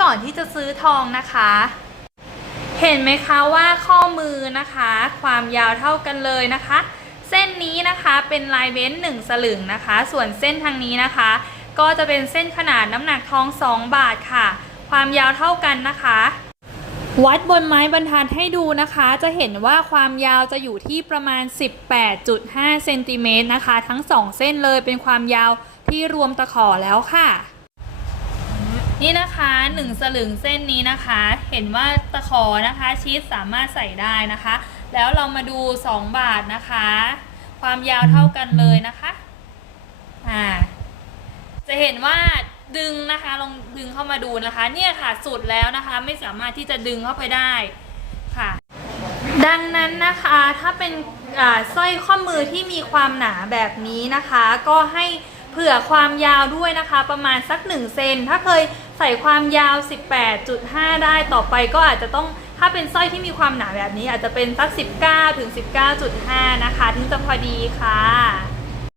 ก่อนที่จะซื้อทองนะคะ เห็นไหมคะว่าข้อมือนะคะ ความยาวเท่ากันเลยนะคะ เส้นนี้นะคะเป็นลายเว้นหนึ่งสลึงนะคะ ส่วนเส้นทางนี้นะคะ ก็จะเป็นเส้นขนาดน้ำหนักทอง 2 บาทค่ะ ความยาวเท่ากันนะคะวัดบนไม้บรรทัดให้ดูนะคะ จะเห็นว่าความยาวจะอยู่ที่ประมาณ 18.5 เซนติเมตรนะคะ ทั้ง 2 เส้นเลยเป็นความยาวที่รวมตะขอแล้วค่ะ นี่นะคะหนึ่งสลึงเส้นนี้นะคะ เห็นว่าตะขอนะคะชีสสามารถใส่ได้นะคะ แล้วเรามาดู 2 บาทนะคะ ความยาวเท่ากันเลยนะคะอ่าจะเห็นว่าดึงนะคะลองดึงเข้ามาดูนะคะ เนี่ยค่ะสุดแล้วนะคะ ไม่สามารถที่จะดึงเข้าไปได้ค่ะ ดังนั้นนะคะถ้าเป็นอ่าสร้อยข้อมือที่มีความหนาแบบนี้นะคะ ก็ให้ ผื่อความยาวด้วยนะคะประมาณสัก 1 เซน ถ้าเคยใส่ความยาว 18.5 ได้ต่อไปก็อาจจะต้องถ้าเป็นสร้อยที่มีความหนาแบบนี้อาจจะเป็นสัก 19ถึง19.5 นะคะ ถึงจะพอดีค่ะ